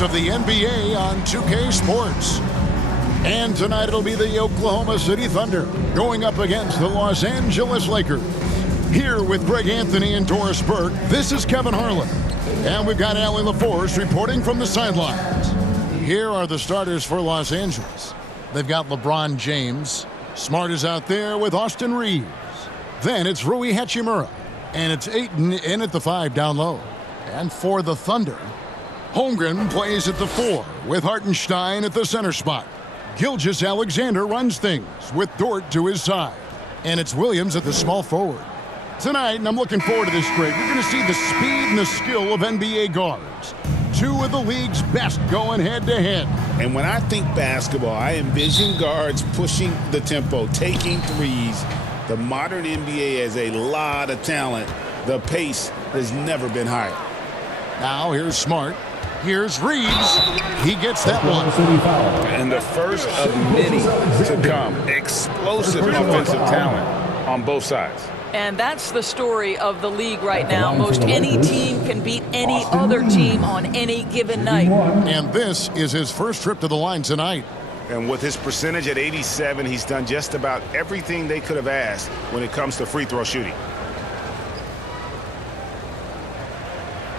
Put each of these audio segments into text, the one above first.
best of the NBA on 2K Sports. And tonight it'll be the Oklahoma City Thunder going up against the Los Angeles Lakers. Here with Greg Anthony and Doris Burke, this is Kevin Harlan. And we've got Allie LaForce reporting from the sidelines. Here are the starters for Los Angeles. They've got LeBron James. Smart is out there with Austin Reeves. Then it's Rui Hachimura. And it's Ayton in at the 5 down low. And for the Thunder, Holmgren plays at the 4 with Hartenstein at the center spot. Gilgeous-Alexander runs things with Dort to his side. And it's Williams at the small forward. Tonight, and I'm looking forward to this great, we're going to see the speed and the skill of NBA guards. Two of the league's best going head-to-head. And when I think basketball, I envision guards pushing the tempo, taking threes. The modern NBA has a lot of talent. The pace has never been higher. Now here's Smart. Here's Reeves. He gets that one. And the first of many to come. Explosive offensive talent on both sides. And that's the story of the league right now. Most any team can beat any other team on any given night. And this is his first trip to the line tonight. And with his percentage at 87, he's done just about everything they could have asked when it comes to free throw shooting.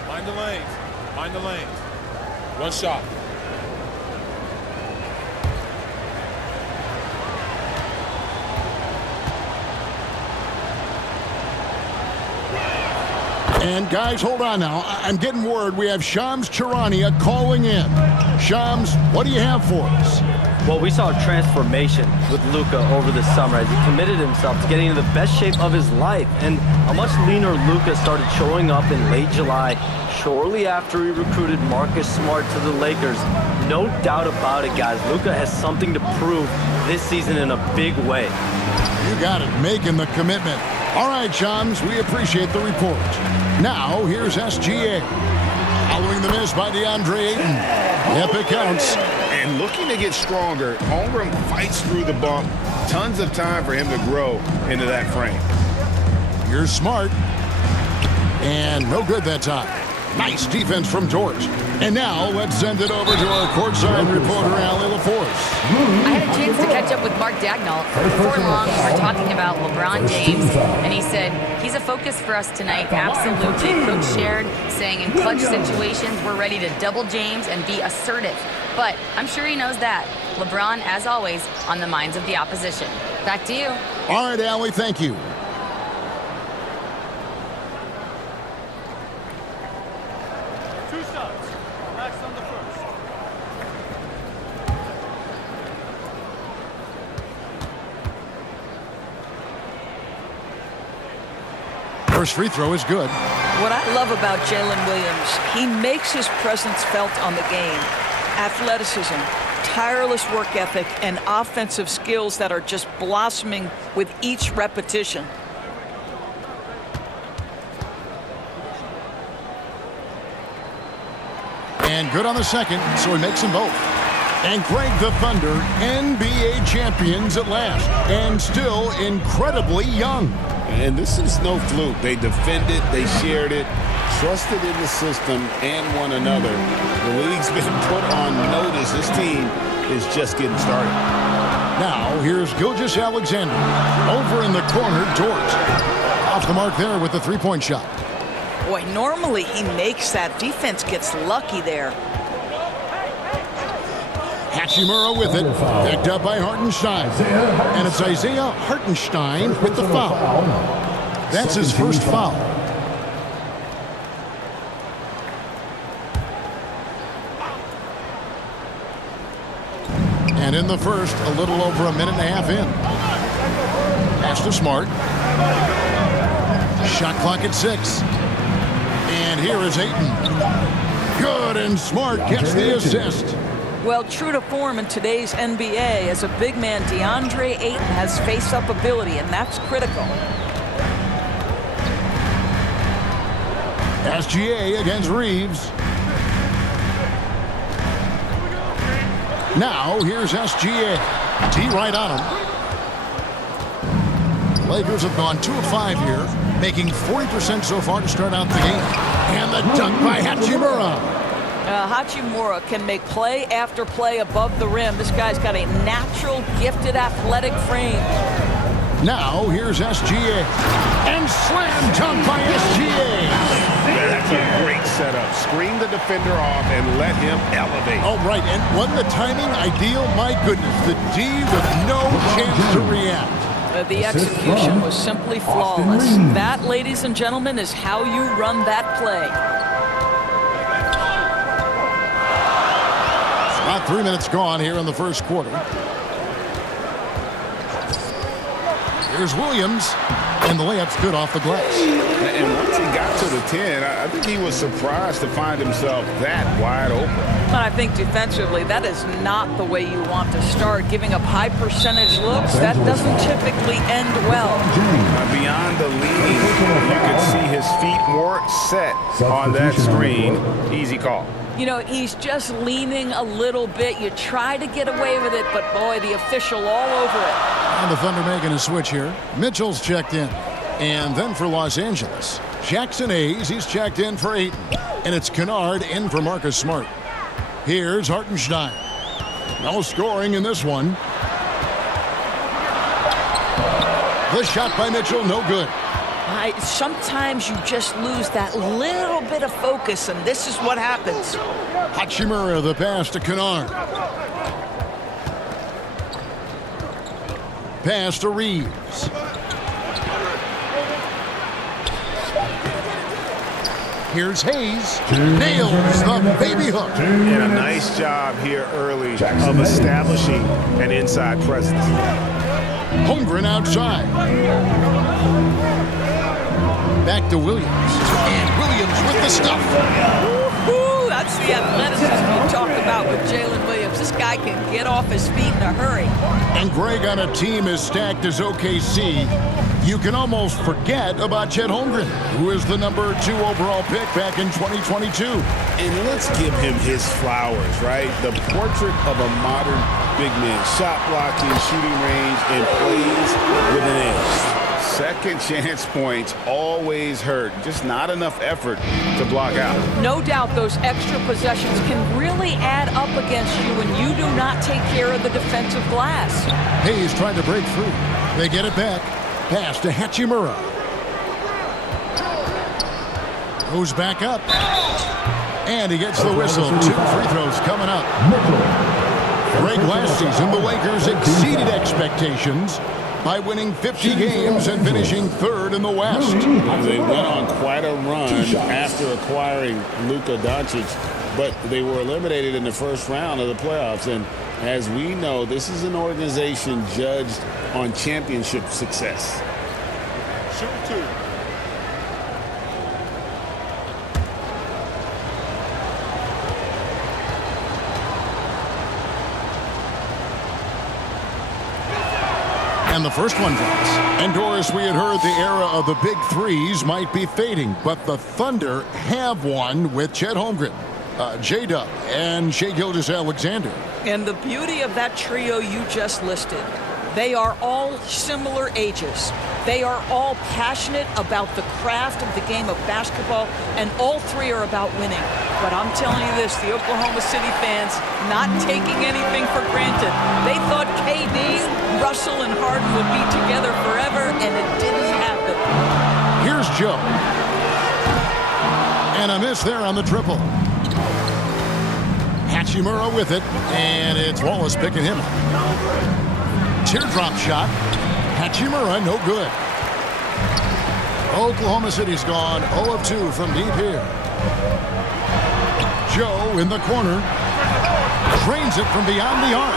Mind the lanes. Mind the lanes. One shot. And guys, hold on now. I'm getting word we have Shams Charania calling in. Shams, what do you have for us? Well, we saw a transformation with Luka over the summer as he committed himself to getting into the best shape of his life. And a much leaner Luka started showing up in late July, shortly after he recruited Marcus Smart to the Lakers. No doubt about it, guys. Luka has something to prove this season in a big way. You got it, making the commitment. All right, Shams, we appreciate the report. Now, here's SGA. Following the miss by DeAndre Ayton. Yep, it counts. And looking to get stronger, Holmgren fights through the bump. Tons of time for him to grow into that frame. Here's Smart. And no good that time. Nice defense from Dort. And now let's send it over to our courtside reporter, Allie LaForce. I had a chance to catch up with Mark Dagnall. Before long, we were talking about LeBron James, and he said, he's a focus for us tonight, absolutely. Coach shared, saying in clutch situations, we're ready to double James and be assertive. But I'm sure he knows that. LeBron, as always, on the minds of the opposition. Back to you. All right, Allie, thank you. First free throw is good. What I love about Jalen Williams, he makes his presence felt on the game. Athleticism, tireless work ethic, and offensive skills that are just blossoming with each repetition. And good on the second, so he makes them both. And Greg, the Thunder, NBA champions at last, and still incredibly young. And this is no fluke. They defended, they shared it, trusted in the system and one another. The league's been put on notice. This team is just getting started. Now, here's Gilgeous-Alexander. Over in the corner, Dort. Off the mark there with the three-point shot. Boy, normally he makes that. Defense gets lucky there. Hachimura with it, picked up by Hartenstein. And it's Isaiah Hartenstein with the foul. That's his first foul. And in the first, a little over a minute and a half in. Pass to Smart. Shot clock at 6. And here is Ayton. Good, and Smart gets the assist. Well, true to form in today's NBA, as a big man, DeAndre Ayton has face-up ability, and that's critical. SGA against Reeves. Now, here's SGA. T right on him. Lakers have gone 2 of 5 here, making 40% so far to start out the game. And the dunk by Hachimura. Hachimura can make play after play above the rim. This guy's got a natural, gifted, athletic frame. Now, here's SGA. And slam dunk by SGA. That's a great setup. Screen the defender off and let him elevate. All right, and wasn't the timing ideal? My goodness, the D with no chance to react. The execution was simply flawless. That, ladies and gentlemen, is how you run that play. About 3 minutes gone here in the first quarter. Here's Williams, and the layup's good off the glass. And once he got to the 10, I think he was surprised to find himself that wide open. But I think defensively, that is not the way you want to start. Giving up high percentage looks, that doesn't typically end well. Beyond the lead, you could see his feet weren't set on that screen. Easy call. You know, he's just leaning a little bit. You try to get away with it, but boy, the official all over it. And the Thunder making a switch here. Mitchell's checked in. And then for Los Angeles, Jackson Hayes, he's checked in for Ayton. And it's Kennard in for Marcus Smart. Here's Hartenstein. No scoring in this one. The shot by Mitchell, no good. Sometimes you just lose that little bit of focus, and this is what happens. Hachimura, the pass to Kennard. Pass to Reeves. Here's Hayes. Nails the baby hook. And a nice job here early of establishing an inside presence. Holmgren outside. Back to Williams. And Williams with the stuff. Woo-hoo, that's the athleticism you talk about with Jalen Williams. This guy can get off his feet in a hurry. And Greg, on a team as stacked as OKC, you can almost forget about Chet Holmgren, who is the number 2 overall pick back in 2022. And let's give him his flowers, right? The portrait of a modern big man. Shot blocking, shooting range, and plays with an edge. Second chance points always hurt. Just not enough effort to block out. No doubt those extra possessions can really add up against you when you do not take care of the defensive glass. Hayes trying to break through. They get it back. Pass to Hachimura. Goes back up. And he gets the whistle. 2 free throws coming up. Greg, last season, the Lakers exceeded expectations by winning 50 games and finishing 3rd in the West. They went on quite a run after acquiring Luka Doncic, but they were eliminated in the first round of the playoffs. And as we know, this is an organization judged on championship success. Shoot 2. And the first one drops. And Doris, we had heard the era of the big threes might be fading, but the Thunder have one with Chet Holmgren, J-Dub, and Shai Gilgeous-Alexander. And the beauty of that trio you just listed, they are all similar ages. They are all passionate about the craft of the game of basketball, and all 3 are about winning. But I'm telling you this, the Oklahoma City fans not taking anything for granted. They thought KD, Russell, and Harden would be together forever, and it didn't happen. Here's Joe. And a miss there on the triple. Hachimura with it, and it's Wallace picking him up. Teardrop shot. Hachimura, no good. Oklahoma City's gone 0 of 2 from deep here. Joe in the corner. Drains it from beyond the arc.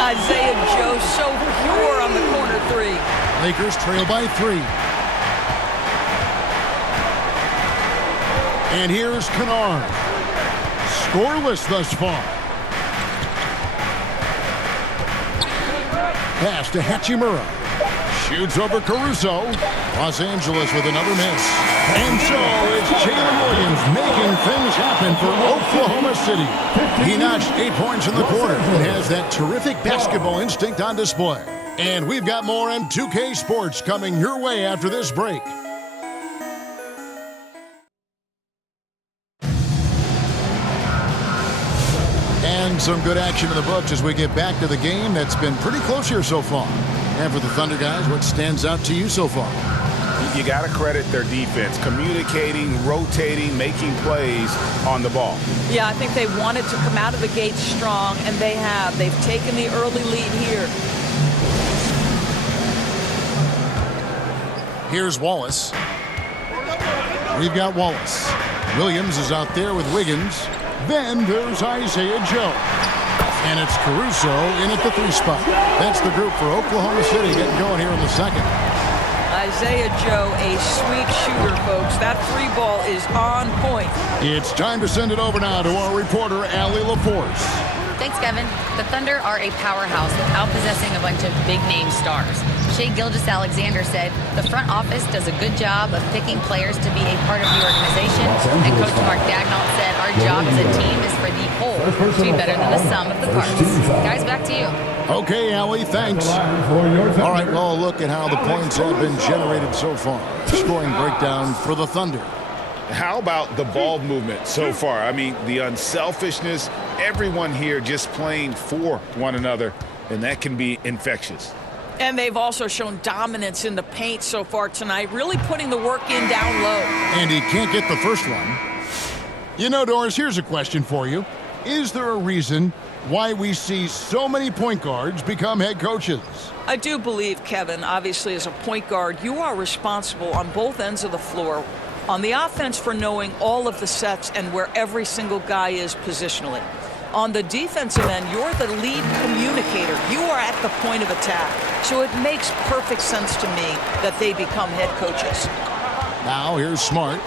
Isaiah Joe so pure on the corner 3. Lakers trail by 3. And here's Kennard. Scoreless thus far. Pass to Hachimura. Shoots over Caruso. Los Angeles with another miss. And so it's Jalen Williams making things happen for Oklahoma City. He notched 8 points in the quarter and has that terrific basketball instinct on display. And we've got more M2K Sports coming your way after this break. And some good action in the books as we get back to the game that's been pretty close here so far. And for the Thunder guys, what stands out to you so far? You got to credit their defense, communicating, rotating, making plays on the ball. Yeah, I think they wanted to come out of the gate strong, and they have. They've taken the early lead here. Here's Wallace. We've got Wallace. Williams is out there with Wiggins. Then there's Isaiah Joe. And it's Caruso in at the 3 spot. That's the group for Oklahoma City getting going here in the second. Isaiah Joe, a sweet shooter, folks. That 3 ball is on point. It's time to send it over now to our reporter, Allie LaForce. Thanks, Kevin. The Thunder are a powerhouse without possessing a bunch of big-name stars. Shai Gilgeous-Alexander said, the front office does a good job of picking players to be a part of the organization. And Coach Mark Daigneault said, our job as a team is for the whole to be better than the sum of the parts. Guys, back to you. Okay, Allie, thanks. All right, well, look at how the points have been generated so far. Scoring breakdown for the Thunder. How about the ball movement so far? I mean, the unselfishness, everyone here just playing for one another, and that can be infectious. And they've also shown dominance in the paint so far tonight, really putting the work in down low. And he can't get the first one. You know, Doris, here's a question for you. Is there a reason why we see so many point guards become head coaches? I do believe, Kevin, obviously as a point guard, you are responsible on both ends of the floor. On the offense for knowing all of the sets and where every single guy is positionally. On the defensive end, you're the lead communicator. You are at the point of attack. So it makes perfect sense to me that they become head coaches. Now here's Smart.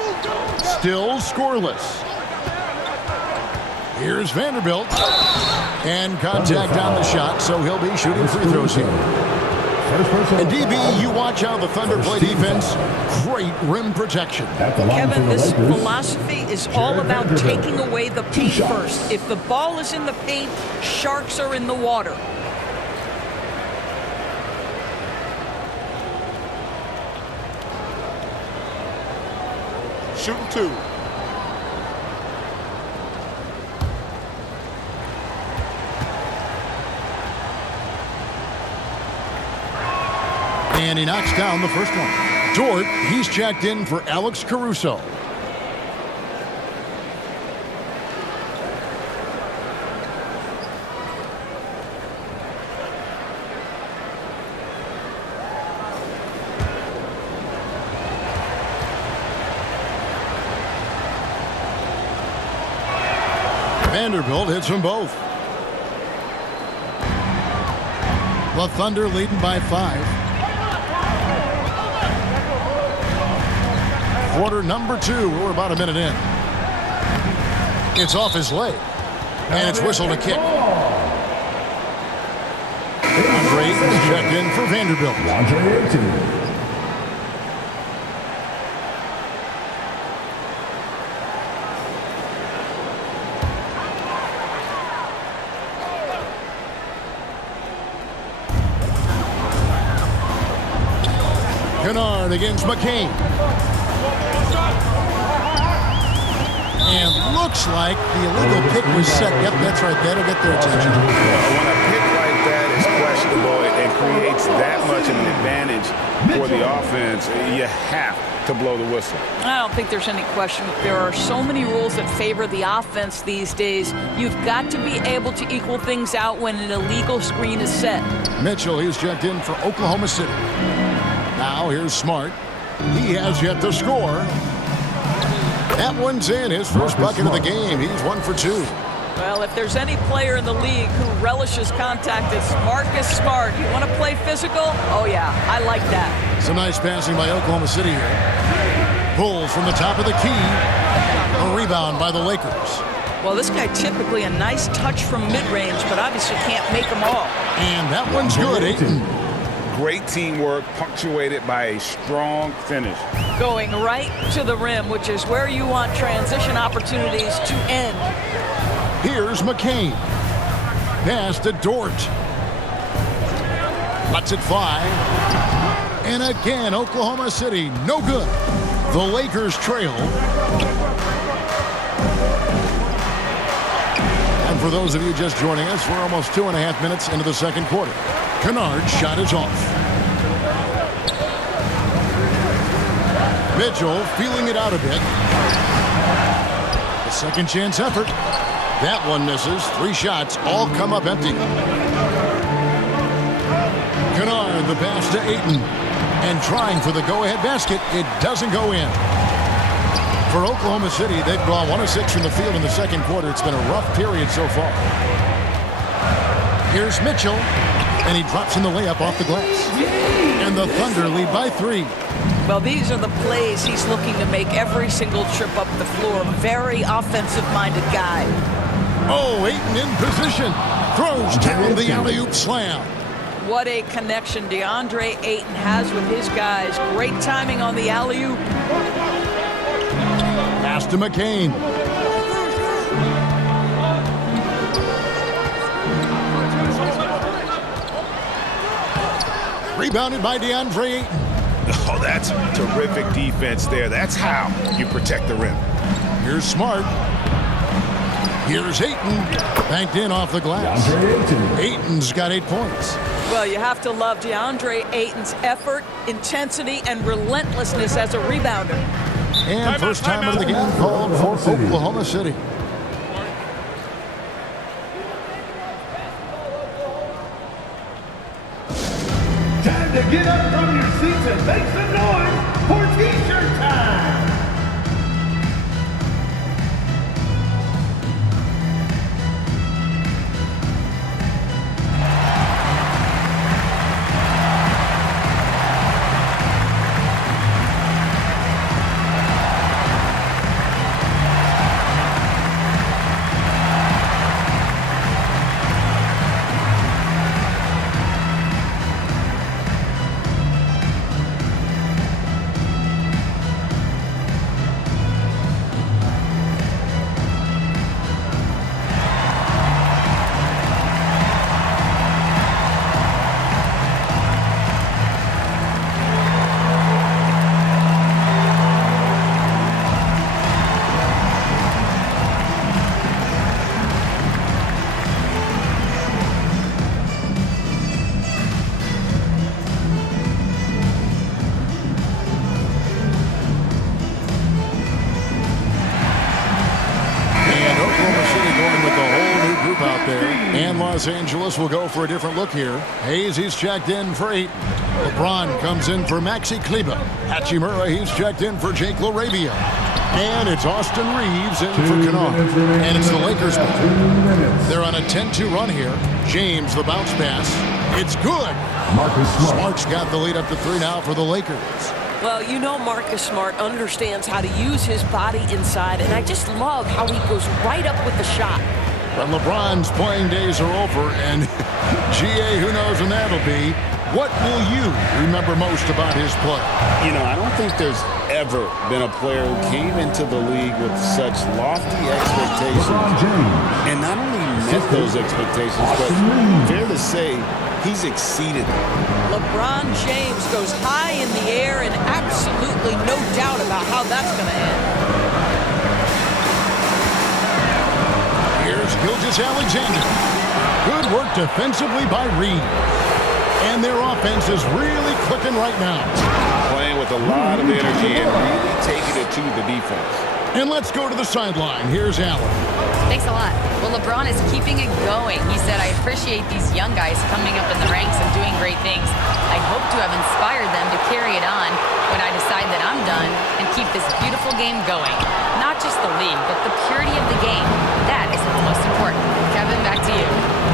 Still scoreless. Here's Vanderbilt. And contact on the shot, so he'll be shooting free throws here. And DB, you watch how the Thunder play defense. Great rim protection. Kevin, this philosophy is all about taking away the paint first. If the ball is in the paint, sharks are in the water. Shooting 2. And he knocks down the first one. Dort, he's checked in for Alex Caruso. Vanderbilt hits them both. The Thunder leading by 5. Quarter number 2. We're about a minute in. It's off his leg. And it's whistled a kick. Andre is checked in for Vanderbilt. Kennard against McCain. And looks like the illegal pick was set. Yep, that's right. That'll get their attention. When a pick like that is questionable and creates that much of an advantage for the offense, you have to blow the whistle. I don't think there's any question. There are so many rules that favor the offense these days. You've got to be able to equal things out when an illegal screen is set. Mitchell, he's checked in for Oklahoma City. Now here's Smart. He has yet to score. That one's in, his first bucket of the game. He's 1 for 2. Well, if there's any player in the league who relishes contact, it's Marcus Smart. You want to play physical? Oh, yeah, I like that. Some nice passing by Oklahoma City here. Pulls from the top of the key. A rebound by the Lakers. Well, this guy typically a nice touch from mid-range, but obviously can't make them all. And that one's good, Ayton. Great teamwork punctuated by a strong finish. Going right to the rim, which is where you want transition opportunities to end. Here's McCain. Pass to Dort. Lets it fly. And again, Oklahoma City, no good. The Lakers trail. And And for those of you just joining us, we're almost 2.5 minutes into the second quarter. Kennard's shot is off. Mitchell feeling it out a bit. The second chance effort. That one misses. 3 shots all come up empty. Kennard the pass to Ayton. And trying for the go-ahead basket. It doesn't go in. For Oklahoma City, they've gone 1 of 6 from the field in the second quarter. It's been a rough period so far. Here's Mitchell, and he drops in the layup off the glass. And the Thunder lead by 3. Well, these are the plays he's looking to make every single trip up the floor. Very offensive-minded guy. Oh, Ayton in position. Throws down the alley-oop slam. What a connection DeAndre Ayton has with his guys. Great timing on the alley-oop. Pass to McCain. Rebounded by DeAndre Ayton. Oh, that's terrific defense there. That's how you protect the rim. Here's Smart. Here's Ayton. Banked in off the glass. Ayton's got 8 points. Well, you have to love DeAndre Ayton's effort, intensity, and relentlessness as a rebounder. And first time of the game called for Oklahoma City. Time to get up from your seats and make some noise for T-shirt time! Los Angeles will go for a different look here. Hayes, he's checked in for 8. LeBron comes in for Maxi Kleber. Hachimura, he's checked in for Jake LaRavia. And it's Austin Reeves in for Kennard. And it's the Lakers. They're on a 10-2 run here. James, the bounce pass. It's good. Marcus Smart. Smart's got the lead up to 3 now for the Lakers. Well, you know Marcus Smart understands how to use his body inside, and I just love how he goes right up with the shot. But LeBron's playing days are over, and GA, who knows when that'll be. What will you remember most about his play? You know, I don't think there's ever been a player who came into the league with such lofty expectations and not only met those expectations, but fair to say, he's exceeded them. LeBron James goes high in the air, and absolutely no doubt about how that's going to end. Here's Gilgeous-Alexander. Good work defensively by Reed. And their offense is really clicking right now. Playing with a lot of energy and really taking it to the defense. And let's go to the sideline. Here's Allen. Thanks a lot. Well, LeBron is keeping it going. He said, I appreciate these young guys coming up in the ranks and doing great things. I hope to have inspired them to carry it on when I decide that I'm done and keep this beautiful game going. Not just the league, but the purity of the game. That is what's most important. Kevin, back to you.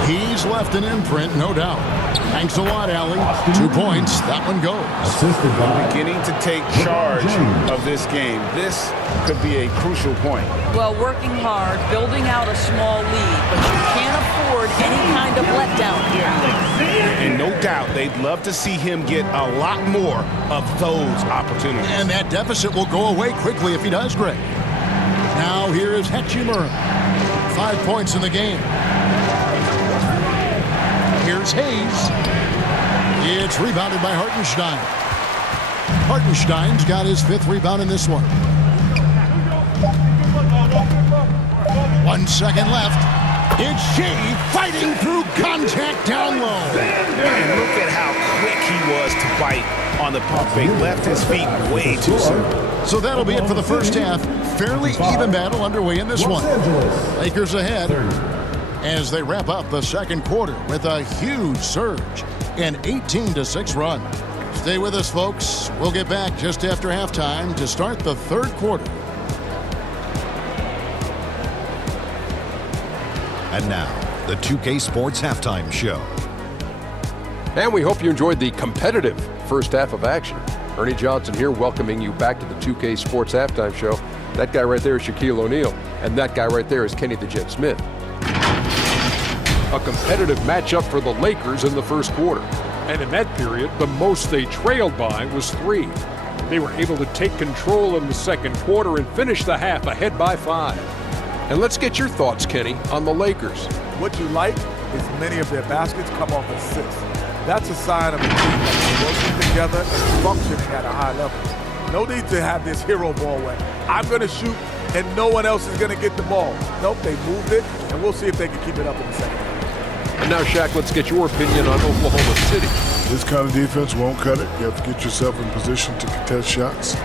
He's left an imprint, no doubt. Thanks a lot, Allie. 2 points. That one goes. Assisted by Beginning to take charge of this game. This could be a crucial point. Well, working hard, building out a small lead, but you can't afford any kind of letdown here. And no doubt they'd love to see him get a lot more of those opportunities. And that deficit will go away quickly if he does, Greg. Now here is Hachimura. 5 points in the game. Here's Hayes. It's rebounded by Hartenstein. Hartenstein's got his 5th rebound in this one. 1 second left. It's Shea fighting through contact down low. And look at how quick he was to bite on the pump fake. Left his feet way too soon. So that'll be it for the first half. Fairly even battle underway in this one. Lakers ahead as they wrap up the second quarter with a huge surge, an 18-6 run. Stay with us, folks. We'll get back just after halftime to start the third quarter. And now, the 2K Sports Halftime Show. And we hope you enjoyed the competitive first half of action. Ernie Johnson here, welcoming you back to the 2K Sports Halftime Show. That guy right there is Shaquille O'Neal, and that guy right there is Kenny the Jet Smith. A competitive matchup for the Lakers in the first quarter. And in that period, the most they trailed by was 3. They were able to take control in the second quarter and finish the half ahead by 5. And let's get your thoughts, Kenny, on the Lakers. What you like is many of their baskets come off assists. That's a sign of a team that's working together and functioning at a high level. No need to have this hero ball where I'm going to shoot and no one else is going to get the ball. Nope, they moved it, and we'll see if they can keep it up in the second half. And now, Shaq, let's get your opinion on Oklahoma City. This kind of defense won't cut it. You have to get yourself in position to contest shots.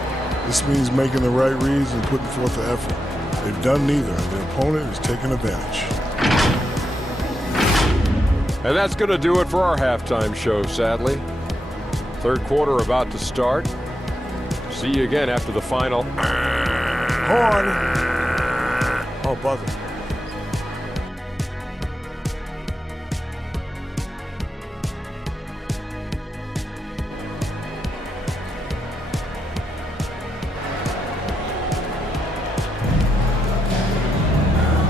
This means making the right reads and putting forth the effort. They've done neither, and their opponent is taking advantage. And that's going to do it for our halftime show, sadly. Third quarter about to start. See you again after the final. Horn. Oh, buzzer.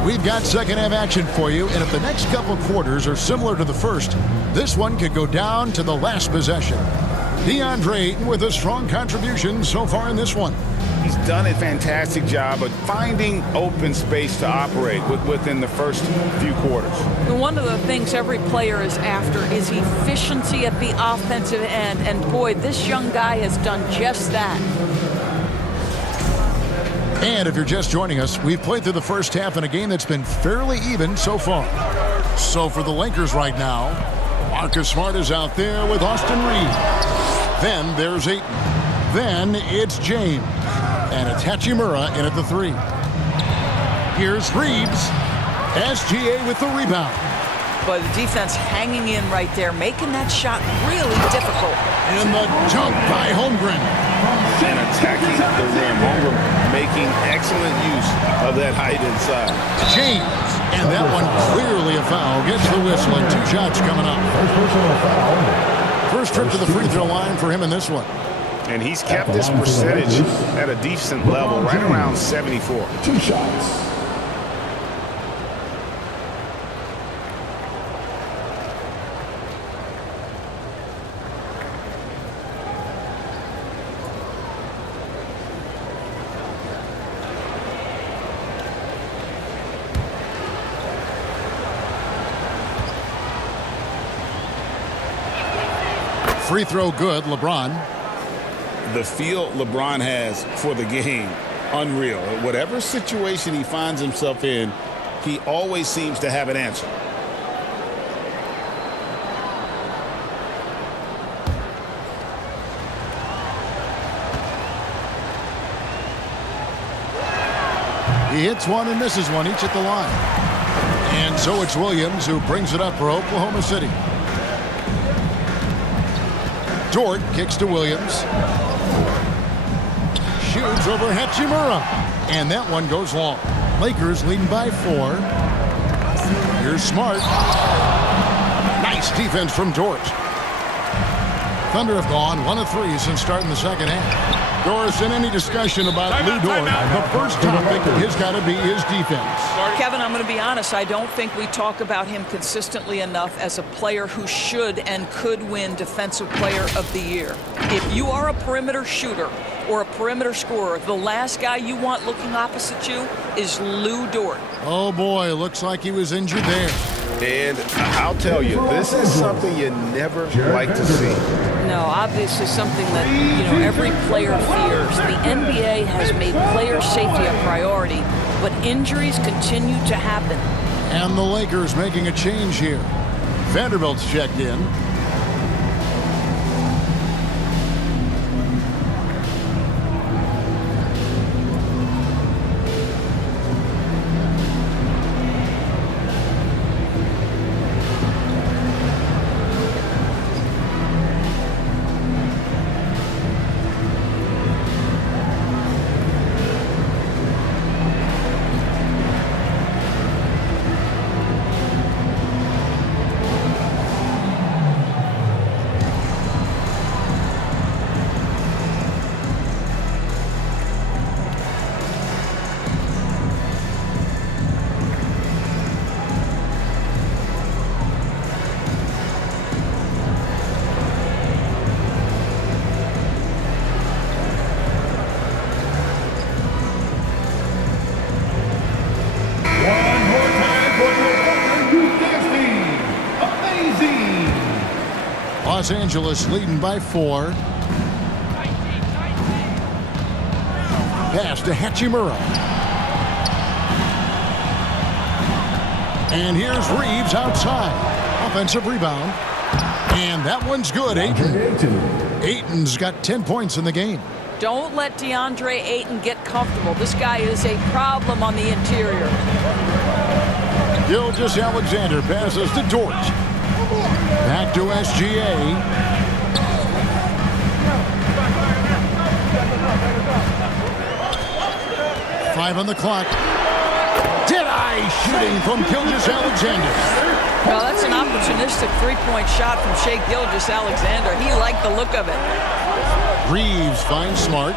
We've got second half action for you, and if the next couple quarters are similar to the first, this one could go down to the last possession. DeAndre Ayton with a strong contribution so far in this one. He's done a fantastic job of finding open space to operate within the first few quarters. One of the things every player is after is efficiency at the offensive end, and boy, this young guy has done just that. And if you're just joining us, we've played through the first half in a game that's been fairly even so far. So for the Lakers right now, Marcus Smart is out there with Austin Reeves. Then there's Ayton. Then it's James. And it's Hachimura in at the 3. Here's Reeves. SGA with the rebound. But the defense hanging in right there, making that shot really difficult. And the dunk by Holmgren. And attacking the rim. Holmgren making excellent use of that height inside. James. And that one clearly a foul. Gets the whistle and 2 shots coming up. First trip to the free throw line for him in this one. And he's kept his percentage at a decent level, right around 74. 2 shots. Free throw good, LeBron. The feel LeBron has for the game, unreal. Whatever situation he finds himself in, he always seems to have an answer. He hits one and misses one, each at the line. And so it's Williams who brings it up for Oklahoma City. Dort kicks to Williams. Shoots over Hachimura. And that one goes long. Lakers leading by 4. Here's Smart. Nice defense from Dort. Thunder have gone 1 of 3 since starting the second half. Doris, in any discussion about Lou Dort, the first topic has got to be his defense. Kevin, I'm going to be honest. I don't think we talk about him consistently enough as a player who should and could win Defensive Player of the Year. If you are a perimeter shooter or a perimeter scorer, the last guy you want looking opposite you is Lou Dort. Oh, boy, looks like he was injured there. And I'll tell you, this is something you never like to see. No, obviously something that, every player fears. The NBA has made player safety a priority, but injuries continue to happen. And the Lakers making a change here. Vanderbilt's checked in. Los Angeles leading by 4. Pass to Hachimura. And here's Reeves outside. Offensive rebound. And that one's good. Ayton's got 10 points in the game. Don't let DeAndre Ayton get comfortable. This guy is a problem on the interior. Gilgeous-Alexander passes to Dort. Back to SGA. Five on the clock. Dead-eye shooting from Gilgeous-Alexander. Well, that's an opportunistic three-point shot from Shai Gilgeous-Alexander. He liked the look of it. Reeves finds Smart.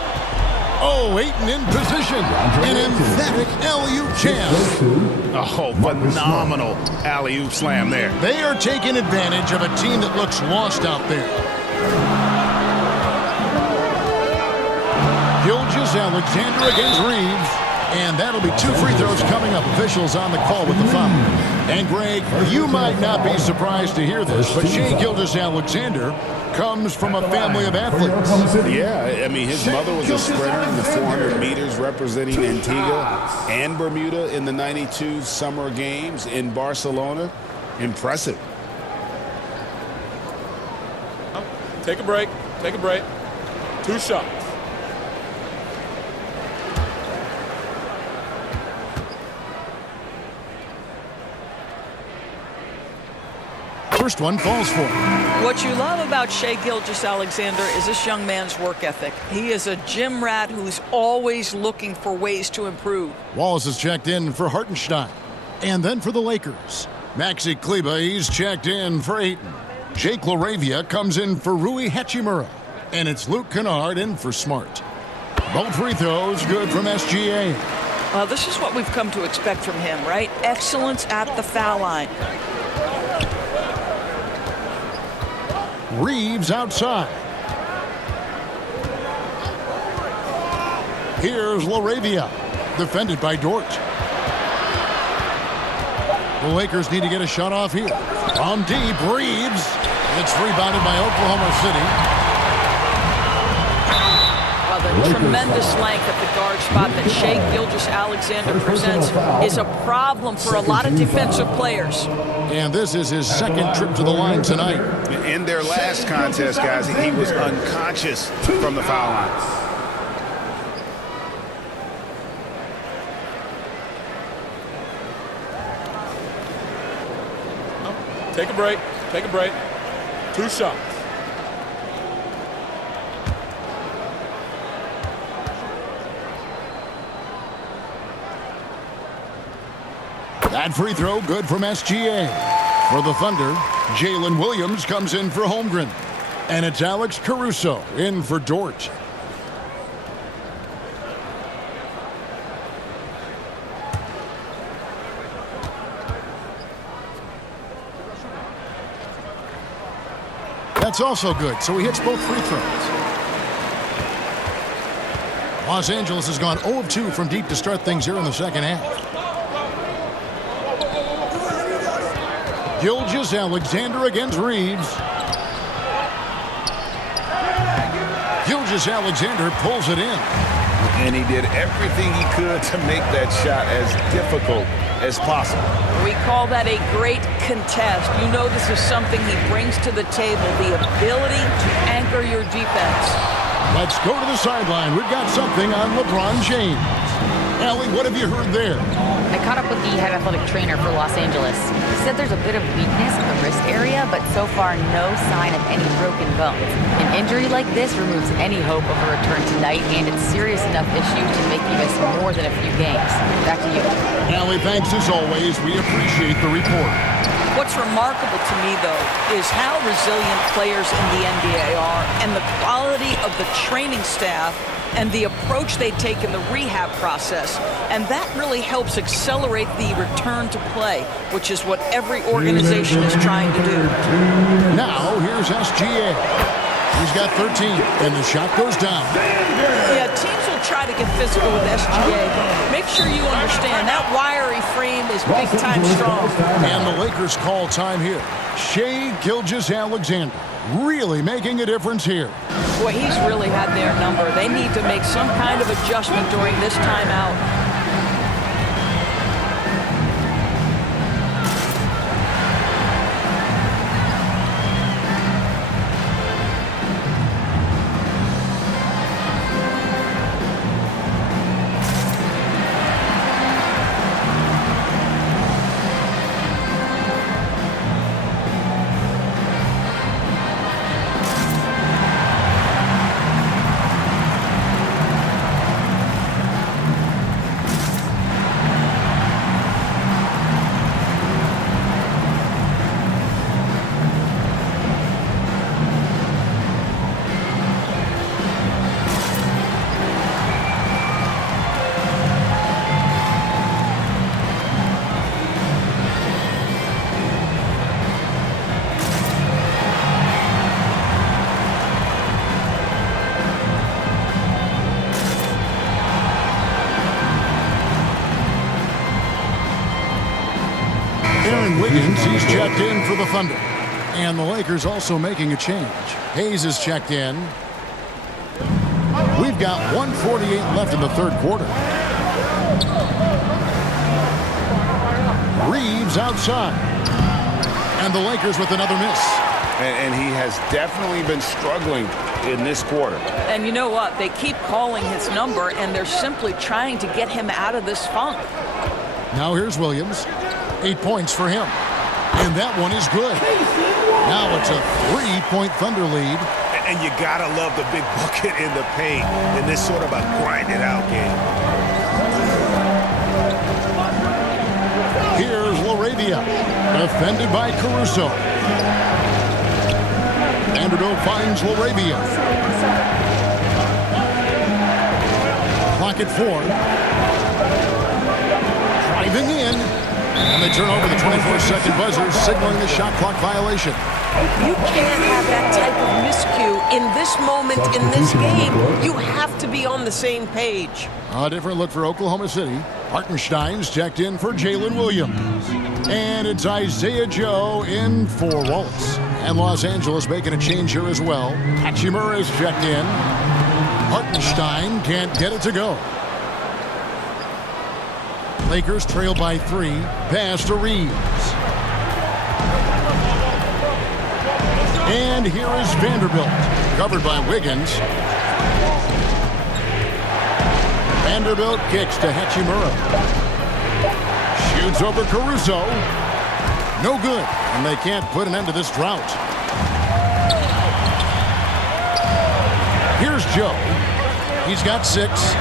Oh, Ayton in position. An emphatic alley-oop jam. Oh, phenomenal alley-oop slam there. They are taking advantage of a team that looks lost out there. Gilgeous-Alexander against Reeves. And that'll be 2 free throws coming up. Officials on the call with the foul. And, Greg, you might not be surprised to hear this, but Shai Gilgeous-Alexander comes from a family of athletes. Yeah, I mean, his mother was a sprinter in the 400 meters representing Antigua and Bermuda in the 92 Summer Games in Barcelona. Impressive. Take a break. Take a break. 2 shots. First one falls for him. What you love about Shai Gilgeous-Alexander is this young man's work ethic. He is a gym rat who's always looking for ways to improve. Wallace is checked in for Hartenstein. And then for the Lakers. Maxi Kleber, he's checked in for Ayton. Jake LaRavia comes in for Rui Hachimura. And it's Luke Kennard in for Smart. Both free throws good from SGA. Well, this is what we've come to expect from him, right? Excellence at the foul line. Reeves outside. Here's LaRavia, defended by Dort. The Lakers need to get a shot off here. On deep, Reeves. It's rebounded by Oklahoma City. Well, the tremendous length at the guard spot that Shai Gilgeous-Alexander presents is a problem for a lot of defensive players. And this is his second trip to the line tonight. In their last contest, guys, he was unconscious from the foul line. Take a break. Take a break. 2 shots. That free throw good from SGA. For the Thunder, Jalen Williams comes in for Holmgren. And it's Alex Caruso in for Dort. That's also good, so he hits both free throws. Los Angeles has gone 0 of 2 from deep to start things here in the second half. Gilgeous-Alexander against Reeves. Gilgeous-Alexander pulls it in. And he did everything he could to make that shot as difficult as possible. We call that a great contest. You know this is something he brings to the table, the ability to anchor your defense. Let's go to the sideline. We've got something on LeBron James. Allie, what have you heard there? I caught up with the head athletic trainer for Los Angeles. He said there's a bit of weakness in the wrist area, but so far no sign of any broken bones. An injury like this removes any hope of a return tonight, and it's serious enough issue to make you miss more than a few games. Back to you. Allie, thanks as always. We appreciate the report. What's remarkable to me, though, is how resilient players in the NBA are and the quality of the training staff and the approach they take in the rehab process. And that really helps accelerate the return to play, which is what every organization is trying to do. Now, here's SGA. He's got 13, and the shot goes down. Yeah, teams will try to get physical with SGA. Make sure you understand that wiry frame is big-time strong. And the Lakers call time here. Shai Gilgeous-Alexander really making a difference here. Boy, he's really had their number. They need to make some kind of adjustment during this timeout. Aaron Wiggins, he's checked in for the Thunder. And the Lakers also making a change. Hayes is checked in. We've got 1:48 left in the third quarter. Reeves outside. And the Lakers with another miss. And he has definitely been struggling in this quarter. And you know what? They keep calling his number, and they're simply trying to get him out of this funk. Now here's Williams. 8 points for him. And that one is good. Now it's a 3-point Thunder lead. And you gotta love the big bucket in the paint in this sort of a grinded-out game. Here's LaRavia, defended by Caruso. Vanderbilt finds LaRavia. Clock at 4. Driving in. And they turn over the 24-second buzzer, signaling the shot clock violation. You can't have that type of miscue in this moment, in this game. You have to be on the same page. A different look for Oklahoma City. Hartenstein's checked in for Jalen Williams. And it's Isaiah Joe in for Wallace. And Los Angeles making a change here as well. Hachimura is checked in. Hartenstein can't get it to go. Lakers trail by 3. Pass to Reeves. And here is Vanderbilt. Covered by Wiggins. Vanderbilt kicks to Hachimura. Shoots over Caruso. No good. And they can't put an end to this drought. Here's Joe. He's got 6.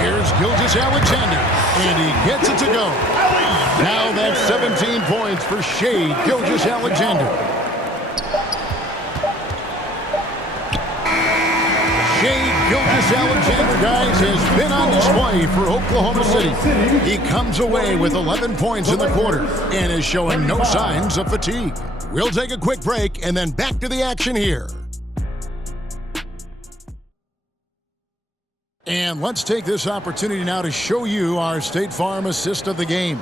Here's Gilgeous-Alexander, and he gets it to go. Now that's 17 points for Shai Gilgeous-Alexander. Shai Gilgeous-Alexander, guys, has been on display for Oklahoma City. He comes away with 11 points in the quarter and is showing no signs of fatigue. We'll take a quick break and then back to the action here. And let's take this opportunity now to show you our State Farm assist of the game.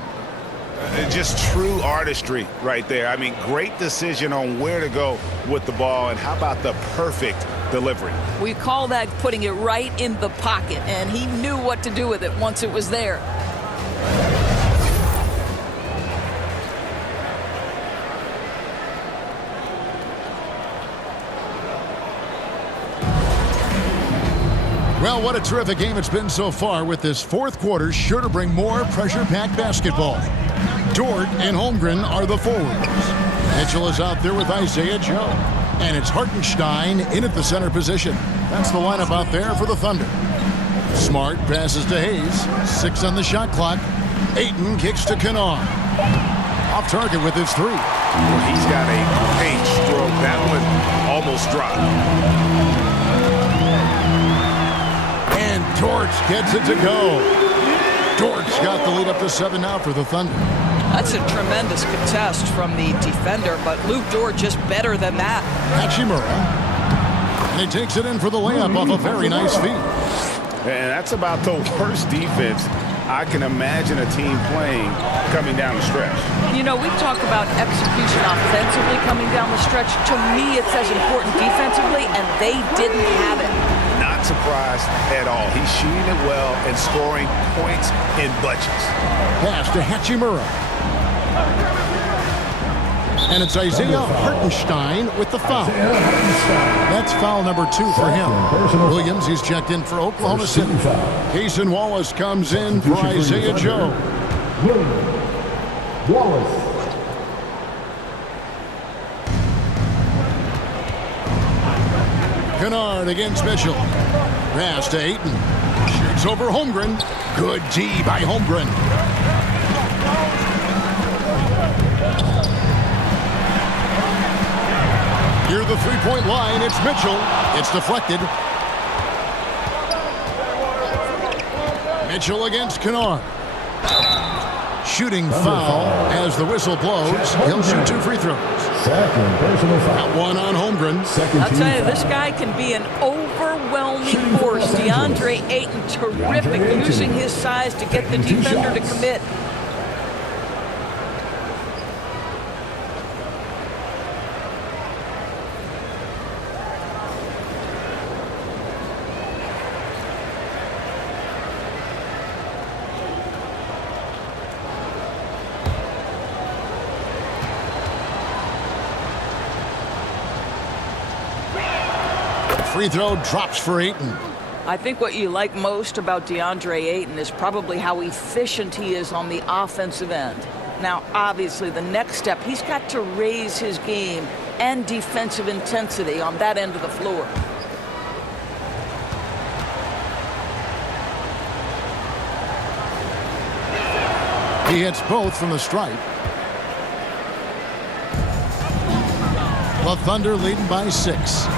Just true artistry right there. I mean, great decision on where to go with the ball, and how about the perfect delivery? We call that putting it right in the pocket, and he knew what to do with it once it was there. Well, what a terrific game it's been so far, with this fourth quarter sure to bring more pressure-packed basketball. Dort and Holmgren are the forwards. Mitchell is out there with Isaiah Joe. And it's Hartenstein in at the center position. That's the lineup out there for the Thunder. Smart passes to Hayes. 6 on the shot clock. Ayton kicks to Kennard. Off target with his 3. Well, he's got a great stroke. That one almost dropped. And Dort gets it to go. Dort's got the lead up to 7 now for the Thunder. That's a tremendous contest from the defender, but Luke Dort just better than that. Hachimura. And he takes it in for the layup off a very nice feed. And that's about the worst defense I can imagine a team playing coming down the stretch. You know, we talk about execution offensively coming down the stretch. To me, it's as important defensively, and they didn't have it. Not surprised at all. He's shooting it well and scoring points in bunches. Pass to Hachimura. And it's Isaiah Hartenstein with the foul. That's foul number 2 for him. Williams, he's checked in for Oklahoma City. Cason Wallace comes in for Isaiah Joe. Wallace. Kennard against Mitchell. Pass to Ayton. Shoots over Holmgren. Good D by Holmgren. Near the three-point line, it's Mitchell. It's deflected. Mitchell against Kennard. Shooting foul as the whistle blows. He'll shoot 2 free throws. Got 1 on Holmgren. I'll tell you, this guy can be an overwhelming force. DeAndre Ayton, terrific, using his size to get the defender to commit. Free throw drops for Ayton. I think what you like most about DeAndre Ayton is probably how efficient he is on the offensive end. Now, obviously, the next step, he's got to raise his game and defensive intensity on that end of the floor. He hits both from the stripe. The Thunder leading by 6.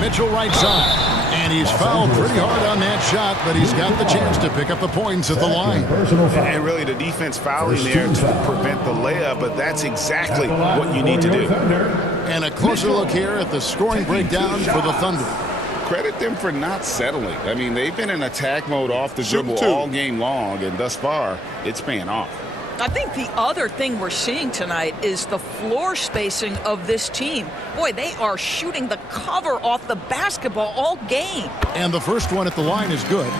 Mitchell right side, and he's fouled pretty hard on that shot, but he's got the chance to pick up the points at the line. And really, the defense fouling there to prevent the layup, but that's exactly what you need to do. And a closer look here at the scoring breakdown for the Thunder. Credit them for not settling. I mean, they've been in attack mode off the dribble all game long, and thus far, it's paying off. I think the other thing we're seeing tonight is the floor spacing of this team. Boy, they are shooting the cover off the basketball all game. And the first one at the line is good.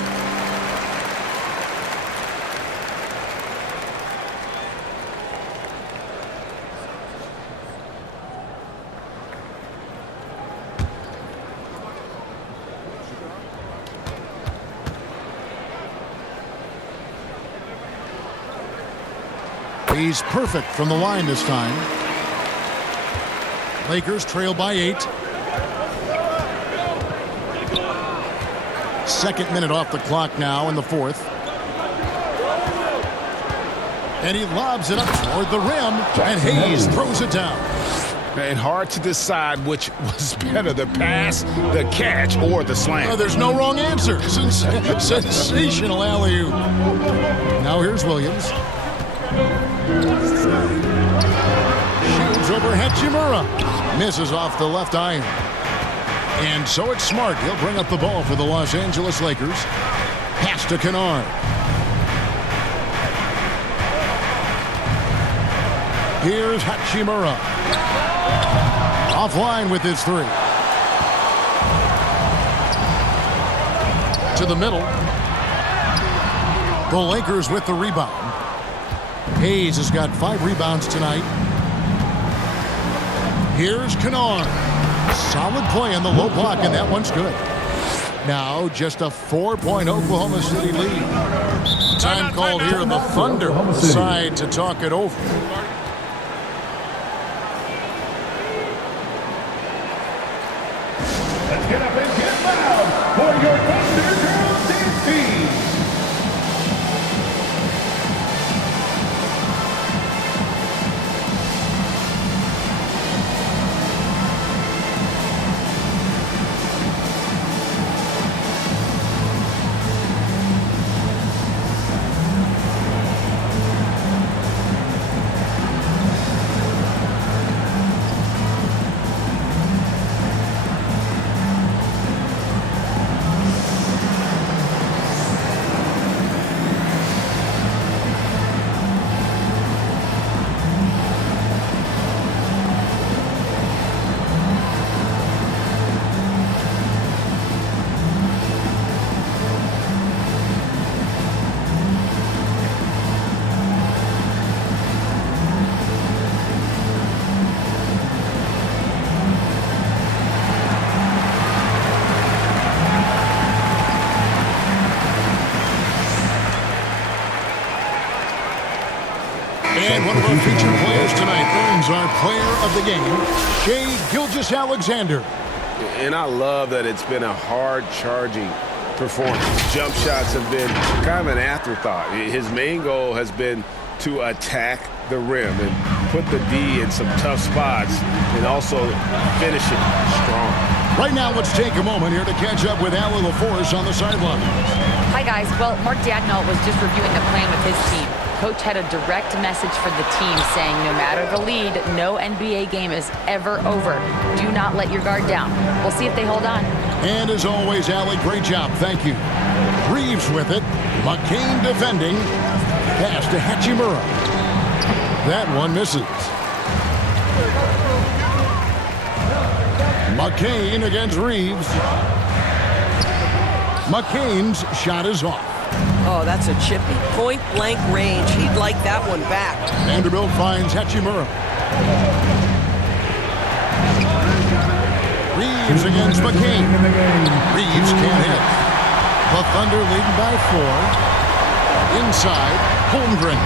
He's perfect from the line this time. Lakers trail by 8. Second minute off the clock now in the fourth. And he lobs it up toward the rim, and Hayes throws it down. And hard to decide which was better, the pass, the catch, or the slam. Oh, there's no wrong answer. Sensational alley-oop. Now here's Williams. Shoots over Hachimura. Misses off the left iron. And so it's Smart. He'll bring up the ball for the Los Angeles Lakers. Pass to Kennard. Here's Hachimura. Offline with his 3. To the middle. The Lakers with the rebound. Hayes has got 5 rebounds tonight. Here's Kennard. Solid play in the low block, and that one's good. Now just a 4-point Oklahoma City lead. Time called here. The Thunder decide to talk it over. Let's get up and get loud for your Thunder Girls dance team. And one of our featured players tonight earns our player of the game, Shai Gilgeous-Alexander. And I love that it's been a hard-charging performance. Jump shots have been kind of an afterthought. His main goal has been to attack the rim and put the D in some tough spots and also finish it strong. Right now, let's take a moment here to catch up with Allie LaForce on the sideline. Hi, guys. Well, Mark Daigneault was just reviewing the plan with his team. Coach had a direct message for the team saying no matter the lead, no NBA game is ever over. Do not let your guard down. We'll see if they hold on. And as always, Allie, great job. Thank you. Reeves with it. McCain defending. Pass to Hachimura. That one misses. McCain against Reeves. McCain's shot is off. Oh, that's a chippy. Point-blank range. He'd like that one back. Vanderbilt finds Hachimura. Reeves against McCain. Reeves can't hit. The Thunder leading by 4. Inside, Holmgren.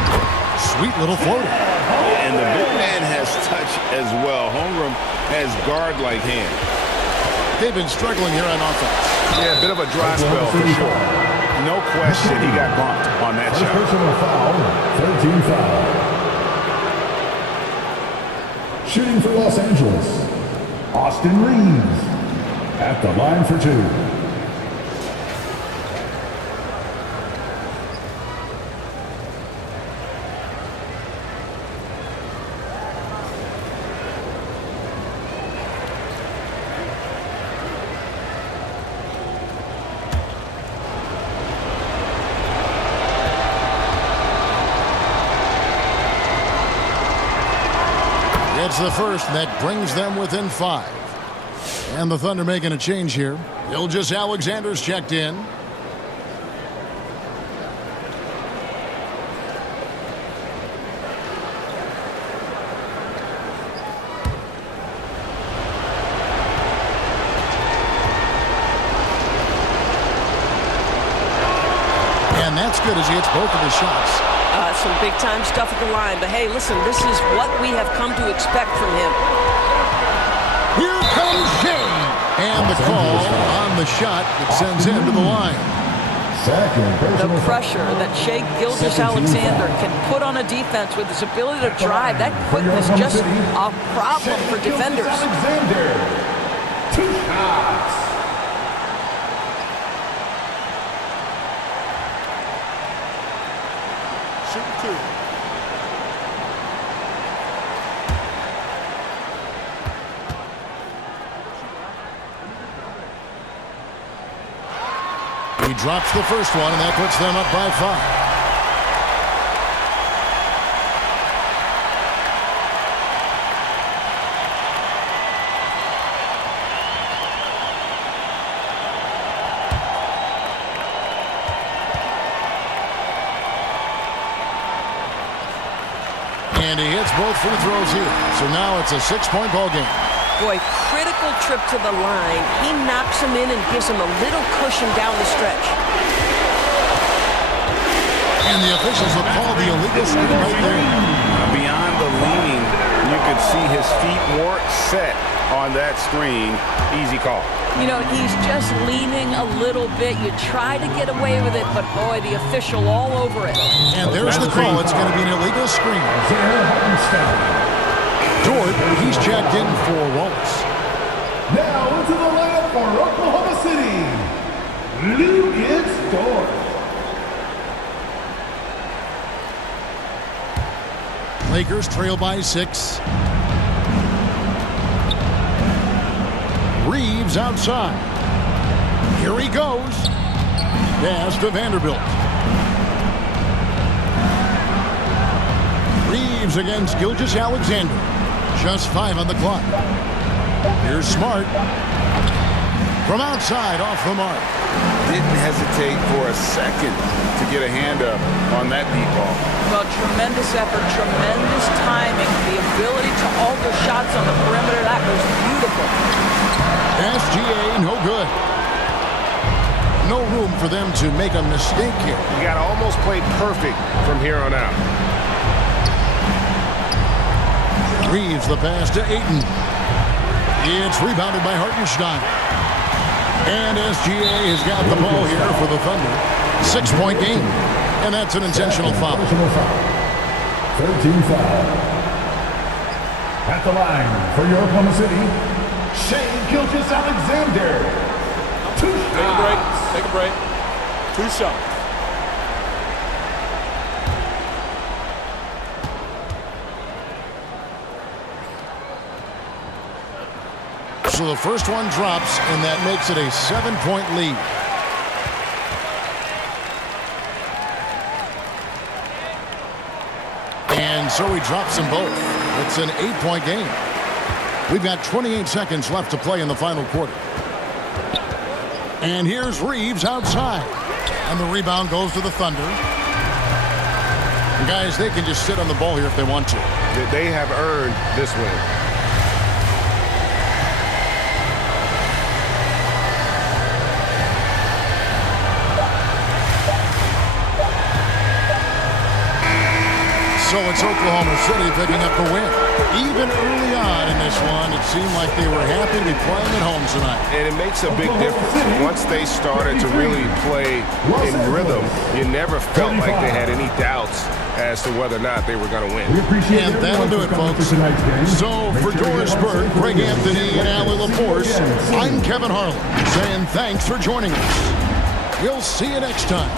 Sweet little floater. And the big man has touch as well. Holmgren has guard-like hand. They've been struggling here on offense. Yeah, a bit of a dry spell for sure. No question, he got bumped on that shot. Personal foul, 13 foul. Shooting for Los Angeles, Austin Reeves at the line for 2. It's the first, and that brings them within 5. And the Thunder making a change here. Gilgeous-Alexander's checked in. And that's good as he hits both of his shots. Some big-time stuff at the line. But, hey, listen, this is what we have come to expect from him. Here comes Shai. And the call on the shot that sends him to the line. The pressure that Shai Gilgeous-Alexander can put on a defense with his ability to drive, that quickness just a problem for defenders. Alexander, 2 shots. He drops the first one, and that puts them up by 5. And he hits both free throws here. So now it's a 6-point ball game. Boy, critical trip to the line. He knocks him in and gives him a little cushion down the stretch. And the officials have called the illegal screen right there. Beyond the leaning, you could see his feet weren't set on that screen. Easy call. You know, he's just leaning a little bit. You try to get away with it, but boy, the official all over it. And there's the call. It's going to be an illegal screen. Dort, he's checked in for Wallace. Now into the lineup for Oklahoma City, Lucas Dort. Lakers trail by 6. Reeves outside. Here he goes. Pass to Vanderbilt. Reeves against Gilgeous-Alexander. Just 5 on the clock. Here's Smart. From outside, off the mark. Didn't hesitate for a second to get a hand up on that deep ball. Well, tremendous effort, tremendous timing, the ability to alter shots on the perimeter. That was beautiful. SGA, no good. No room for them to make a mistake here. You got to almost play perfect from here on out. Reeves the pass to Ayton. It's rebounded by Hartenstein. And SGA has got the ball here for the Thunder. 6-point game. And that's an intentional foul. 13 foul. At the line for your Oklahoma City, Shai Gilgeous-Alexander. 2 shots. Take a break. Take a break. 2 shots. So the first one drops, and that makes it a 7-point lead. And so he drops them both. It's an 8-point game. We've got 28 seconds left to play in the final quarter. And here's Reeves outside. And the rebound goes to the Thunder. And guys, they can just sit on the ball here if they want to. They have earned this win. So it's Oklahoma City picking up the win. Even early on in this one, it seemed like they were happy to be playing at home tonight. And it makes a big difference. Once they started to really play in rhythm, you never felt like they had any doubts as to whether or not they were going to win. And that'll do it, folks. So for Doris Burke, Greg Anthony, and Allie LaForce, I'm Kevin Harlan saying thanks for joining us. We'll see you next time.